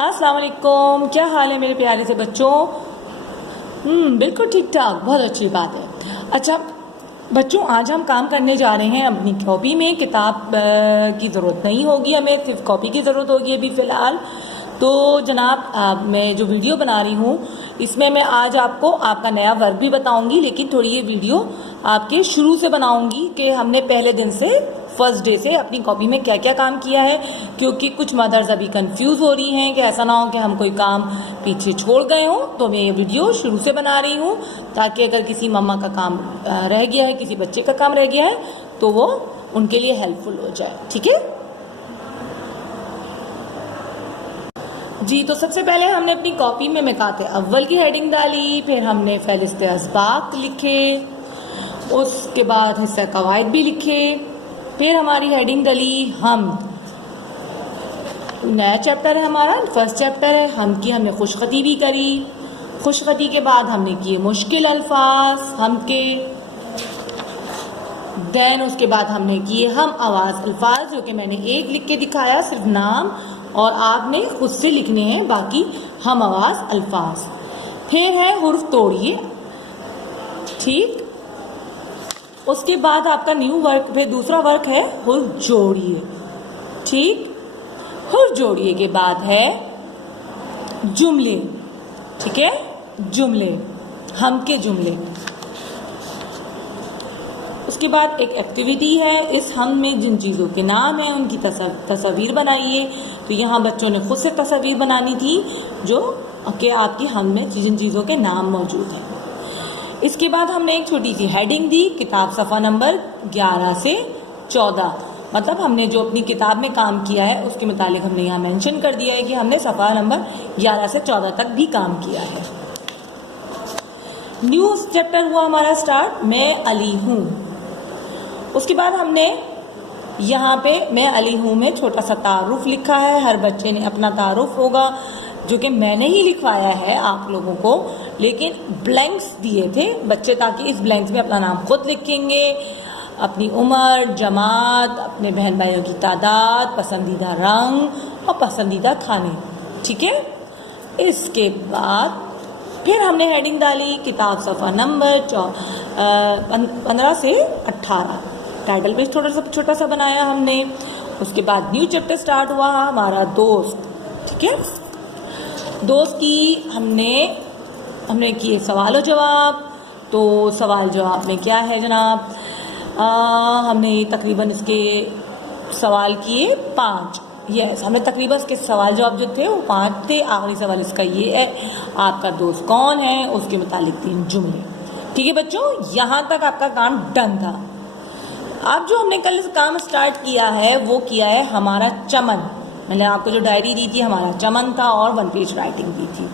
अस्सलाम वालेकुम, क्या हाल है मेरे प्यारे से बच्चों। बिल्कुल ठीक ठाक, बहुत अच्छी बात है। अच्छा बच्चों, आज हम काम करने जा रहे हैं अपनी कॉपी में। किताब की ज़रूरत नहीं होगी, हमें सिर्फ कॉपी की ज़रूरत होगी अभी फ़िलहाल। तो जनाब, मैं जो वीडियो बना रही हूँ इसमें मैं आज आपको आपका नया वर्क भी बताऊंगी, लेकिन थोड़ी ये वीडियो आपके शुरू से बनाऊंगी कि हमने पहले दिन से फर्स्ट डे से अपनी कॉपी में क्या क्या काम किया है, क्योंकि कुछ मदर्स अभी कंफ्यूज हो रही हैं कि ऐसा ना हो कि हम कोई काम पीछे छोड़ गए हों। तो मैं ये वीडियो शुरू से बना रही हूँ ताकि अगर किसी मम्मा का काम रह गया है, किसी बच्चे का काम रह गया है, तो वो उनके लिए हेल्पफुल हो जाए। ठीक है जी। तो सबसे पहले हमने अपनी कॉपी में मिकाते अव्वल की हेडिंग डाली, फिर हमने फहरिस्त अस्बाक लिखे, उसके बाद हिस्सा कवायद भी लिखे, फिर हमारी हेडिंग डली हम। नया चैप्टर है हमारा, फर्स्ट चैप्टर है हम की। हमने खुशखती भी करी, खुशखती के बाद हमने किए मुश्किल अल्फाज हम के, देन उसके बाद हमने किए हम आवाज़ अल्फाज, जो कि मैंने एक लिख के दिखाया, सिर्फ नाम, और आपने खुद से लिखने हैं बाकी हम आवाज़ अल्फाज। फिर है हुर्फ तोड़िए, ठीक। उसके बाद आपका न्यू वर्क, फिर दूसरा वर्क है हुर्फ जोड़िए, ठीक। हुर्फ जोड़िए के बाद है जुमले, ठीक है, जुमले, हम के जुमले। उसके बाद एक एक्टिविटी है, इस हम में जिन चीज़ों के नाम हैं उनकी तस्वीर बनाइए। तो यहाँ बच्चों ने खुद से तस्वीर बनानी थी जो कि आपकी हम में जिन चीज़ों के नाम मौजूद हैं। इसके बाद हमने एक छोटी सी हेडिंग दी, किताब सफ़ा नंबर 11 से 14, मतलब हमने जो अपनी किताब में काम किया है उसके मुतालिक हमने यहाँ मेंशन कर दिया है कि हमने सफ़ा नंबर 11 से 14 तक भी काम किया है। न्यू चैप्टर हुआ हमारा स्टार्ट, मैं अली हूँ। उसके बाद हमने यहाँ पे मैं अली हूँ में छोटा सा तारुफ लिखा है। हर बच्चे ने अपना तारुफ होगा, जो कि मैंने ही लिखवाया है आप लोगों को, लेकिन ब्लैंक्स दिए थे बच्चे, ताकि इस ब्लैंक्स में अपना नाम खुद लिखेंगे, अपनी उम्र, जमात, अपने बहन भाइयों की तादाद, पसंदीदा रंग और पसंदीदा खाने, ठीक है। इसके बाद फिर हमने हेडिंग डाली किताब सफ़ा नंबर 15 से 18, टाइटल पेज थोड़ा सा छोटा सा बनाया हमने। उसके बाद न्यू चैप्टर स्टार्ट हुआ हमारा दोस्त, ठीक है। दोस्त की हमने किए सवाल और जवाब। तो सवाल जवाब में क्या है जनाब, हमने तकरीबन इसके सवाल किए 5। यस, हमने तकरीबन इसके सवाल जवाब जो थे वो 5 थे। आखिरी सवाल इसका ये है, आपका दोस्त कौन है, उसके मुतालिक 3 जुमले। ठीक है बच्चों, यहाँ तक आपका काम डन था। अब जो हमने कल काम स्टार्ट किया है वो किया है हमारा चमन। मैंने आपको जो डायरी दी थी हमारा चमन था और 1 पेज राइटिंग दी थी।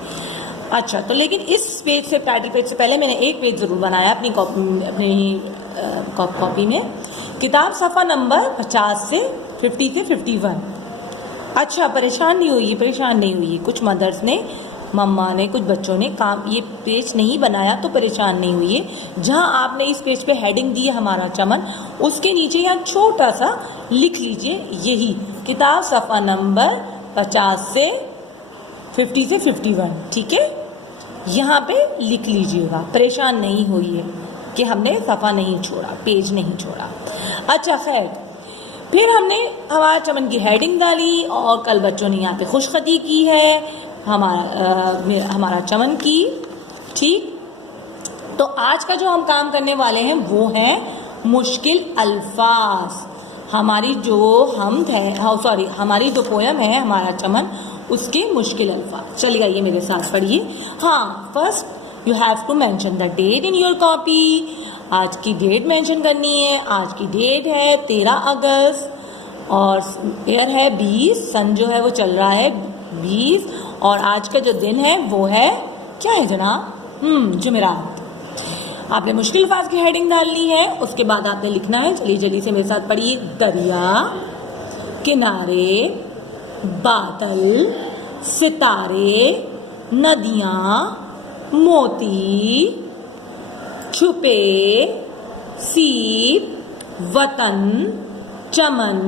अच्छा, तो लेकिन इस पेज से, टाइटल पेज से पहले मैंने एक पेज ज़रूर बनाया अपनी कॉपी में, किताब सफ़ा नंबर 50 से 50 से 51। अच्छा, परेशान नहीं हुई। कुछ मदर्स ने, मम्मा ने, कुछ बच्चों ने काम ये पेज नहीं बनाया तो परेशान नहीं हुई है। जहाँ आपने इस पेज पे हेडिंग दी है हमारा चमन, उसके नीचे यहाँ छोटा सा लिख लीजिए यही किताब सफ़ा नंबर 50 से 50 से 51, ठीक है। यहाँ पे लिख लीजिएगा, परेशान नहीं हुई है कि हमने सफ़ा नहीं छोड़ा, पेज नहीं छोड़ा। अच्छा खैर, फिर हमने हमारा चमन की हेडिंग डाली और कल बच्चों ने यहाँ पे खुशखती की है हमारा चमन की, ठीक। तो आज का जो हम काम करने वाले हैं वो है मुश्किल अल्फाज। हमारी जो हमारी जो पोयम है हमारा चमन, उसके मुश्किल अल्फाज। चलिए आइए मेरे साथ पढ़िए। हाँ, first you have to mention the date in your copy. आज की डेट मेंशन करनी है। आज की डेट है 13 अगस्त और ईयर है 20, सन जो है वो चल रहा है 20, और आज का जो दिन है वो है क्या है जनाब, जुमेरात। आपने मुश्किल अल्फाज की हेडिंग डालनी है। उसके बाद आपने लिखना है, चलिए जल्दी से मेरे साथ पढ़िए, दरिया, किनारे, बादल, सितारे, नदियाँ, मोती, छुपे, सीप, वतन, चमन,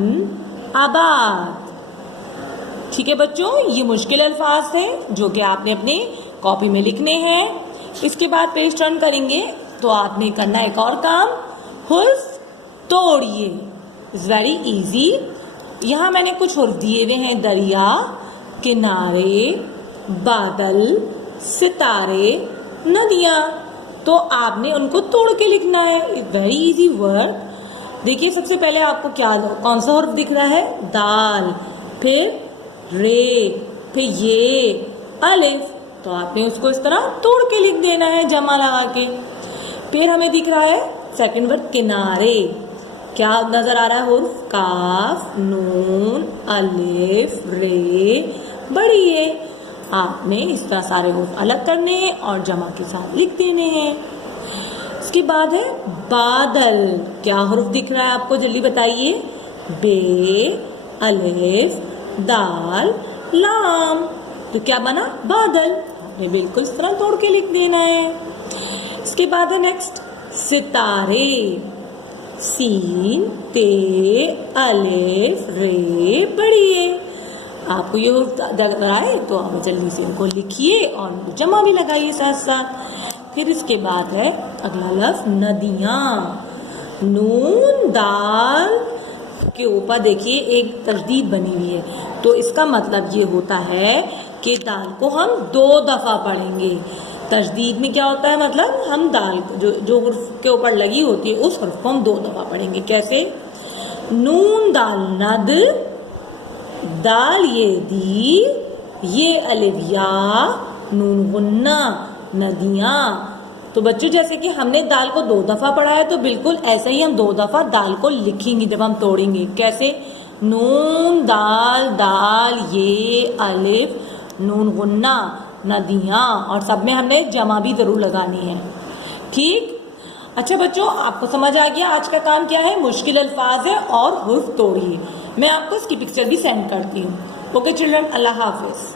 आबाद। ठीक है बच्चों, ये मुश्किल अल्फाज थे जो कि आपने अपनी कॉपी में लिखने हैं। इसके बाद पेज टर्न करेंगे तो आपने करना एक और काम, हुर्फ तोड़िए। It's very easy. यहाँ मैंने कुछ हुर्फ दिए हुए हैं, दरिया, किनारे, बादल, सितारे, नदियाँ। तो आपने उनको तोड़ के लिखना है। Very easy work. देखिए सबसे पहले आपको क्या, कौन सा हुर्फ दिख रहा है? दाल, फिर रे, फिर ये अलिफ। तो आपने उसको इस तरह तोड़ के लिख देना है जमा लगा के। फिर हमें दिख रहा है सेकंड वर्ड किनारे। क्या नजर आ रहा है? हुर्फ काफ, नून, अलिफ, रे, बड़ी ए। आपने इस तरह सारे हुर्फ अलग करने हैं और जमा के साथ लिख देने हैं। इसके बाद है बादल। क्या हुर्फ दिख रहा है आपको? जल्दी बताइए। बे, अलिफ, दाल, लाम। तो क्या बना? बादल। आपने बिल्कुल इस तरह तोड़ के लिख देना है। इसके बाद है नेक्स्ट सितारे। सीन, ते, अलिफ, रे, बड़ी ए। आपको ये लग रहा है तो आप जल्दी से इनको लिखिए और जमा भी लगाइए साथ साथ। फिर इसके बाद है अगला लफ्ज नदियाँ। नून दाल के ऊपर देखिए एक तशदीद बनी हुई है, तो इसका मतलब ये होता है कि दाल को हम 2 दफा पढ़ेंगे। तशदीद में क्या होता है? मतलब हम दाल जो हुर्फ के ऊपर लगी होती है उस हुर्फ को हम 2 दफा पढ़ेंगे। कैसे? नून दाल नद, दाल ये दी, ये अलिफ या, नून गुन्ना, नदियाँ। तो बच्चों जैसे कि हमने दाल को 2 दफा पढ़ा है, तो बिल्कुल ऐसे ही हम 2 दफा दाल को लिखेंगे जब हम तोड़ेंगे। कैसे? नून दाल, दाल ये अलिफ, नून गुन्ना, नदियाँ, और सब में हमने जमा भी जरूर लगानी है। ठीक। अच्छा बच्चों, आपको समझ आ गया आज का काम क्या है? मुश्किल अल्फाज है और हुर्फ तोड़िए। मैं आपको इसकी पिक्चर भी सेंड करती हूँ। ओके चिल्ड्रन, अल्लाह हाफिज।